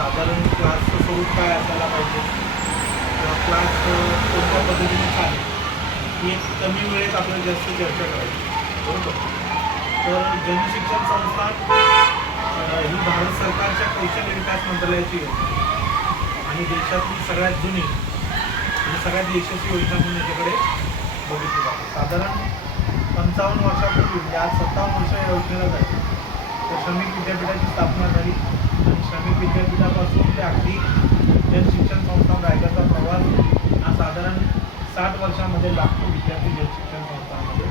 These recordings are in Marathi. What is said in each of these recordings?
साधारण क्लासचं स्वरूप काय असायला पाहिजे किंवा क्लास कोणत्या पद्धतीने चालेल ही एक कमी वेळेत आपल्याला जास्त चर्चा करायची, बरोबर. तर जनशिक्षण संस्था ही भारत सरकारच्या कौशल्य विकास मंत्रालयाची योजना आणि देशातली सगळ्यात जुनी आणि सगळ्यात यशस्वी योजना म्हणून याच्याकडे बघितली जाते. साधारण 55 वर्षापूर्वी म्हणजे आज 57 वर्ष या योजनेला झाली. तर श्रमिक विद्यापीठाची स्थापना झाली आणि श्रमिक विद्यापीठापासून ते अगदी जनशिक्षण संस्था रायगडचा प्रवास हा साधारण 60 वर्षामध्ये लाखो विद्यार्थी जनशिक्षण संस्थांमध्ये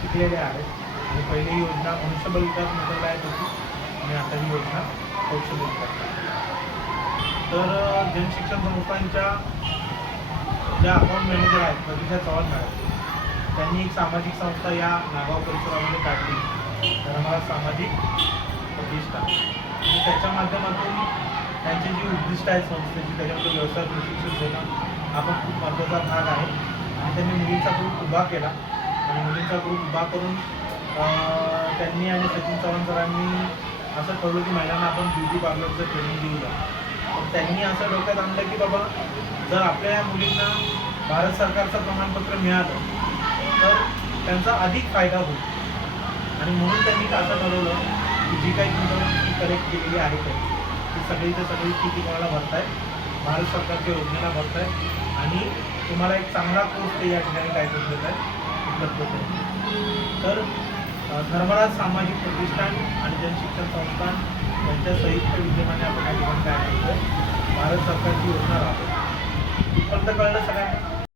शिकलेले आहेत. आणि पहिली योजना मनुष्यबळ विकास मंत्रालयात होती आणि आता ही योजना कौशल्य विकास. तर जनशिक्षण संस्थांच्या ज्या अकाउंट मॅनेजर आहेत प्रतीक्षा चव्हाण मॅडम, त्यांनी एक सामाजिक संस्था या नागाव परिसरामध्ये काढली, तर आम्हाला सामाजिक प्रतिष्ठा, आणि त्याच्या माध्यमातून त्यांची जी उद्दिष्ट आहेत संस्थेची त्याच्यामध्ये व्यवसाय प्रशिक्षण देणं हा पण खूप महत्त्वाचा भाग आहे. आणि त्यांनी मुलींचा ग्रुप उभा केला आणि मुलींचा ग्रुप उभा करून त्यांनी आणि सचिन चव्हाण सरांनी असं ठरवलं की महिलांना आपण ब्युटी पार्लरचं ट्रेनिंग देऊया. तर त्यांनी असं डोक्यात आणलं की बाबा जर आपल्या या मुलींना भारत सरकारचं प्रमाणपत्र मिळालं तर त्यांचा अधिक फायदा होईल. आणि म्हणून त्यांनी असं ठरवलं की जी काही तुमच्याकडून कलेक्ट केलेली आहे ती सगळीच्या सगळी फी तुम्हाला भरताय, भारत सरकारच्या योजनेला भरताय आणि तुम्हाला एक चांगला कोर्स ते या ठिकाणी काय करून आहे उपलब्ध होतो. तर धर्मराज सामाजिक प्रतिष्ठान आणि जनशिक्षण संस्थान यांच्या संयुक्त विद्यमाने आपण या ठिकाणी काय करतोय भारत सरकारची योजना राहतो. इथपर्यंत कळलं सगळ्यांना.